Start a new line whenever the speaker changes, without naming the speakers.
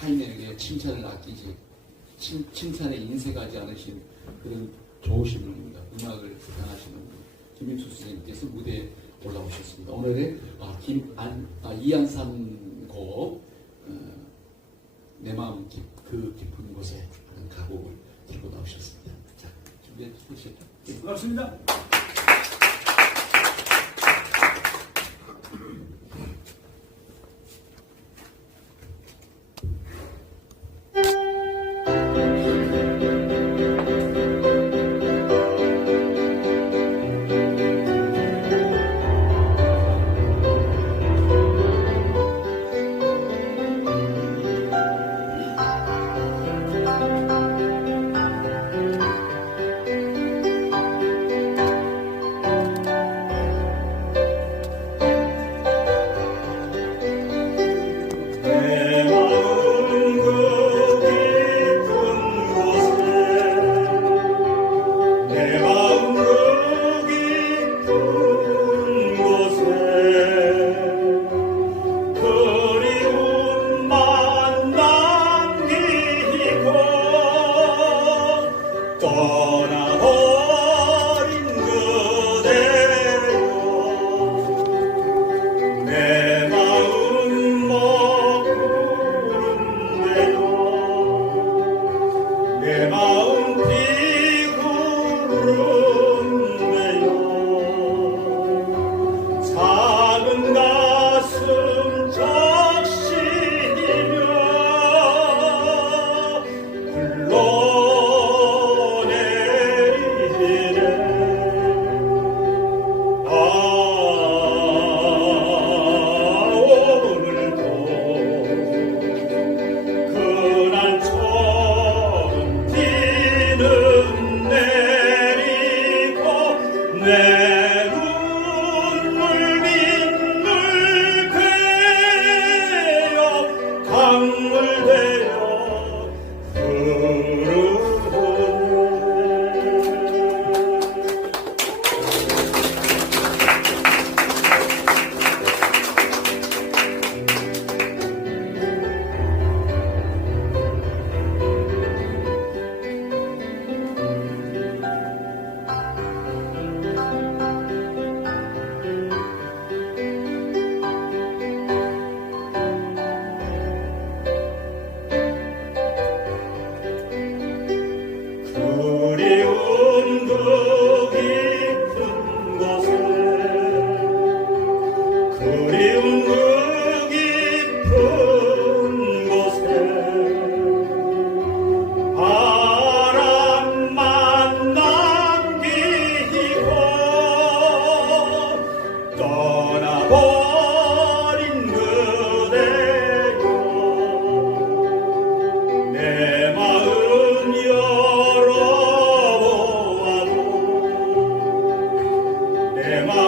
타인에게 칭찬을 아끼지 칭, 칭찬에 인색하지 않으신 그런 좋으신 분입니다. 음악을 사랑하시는 분 김민수 선생님께서 무대에 올라오셨습니다. 오늘의 아, 김안 아, 이안산 곡 어, 내 마음 깊, 그 깊은 곳에 가곡을 들고 나오셨습니다. 자 준비해 주시죠.
반갑습니다. God. 열어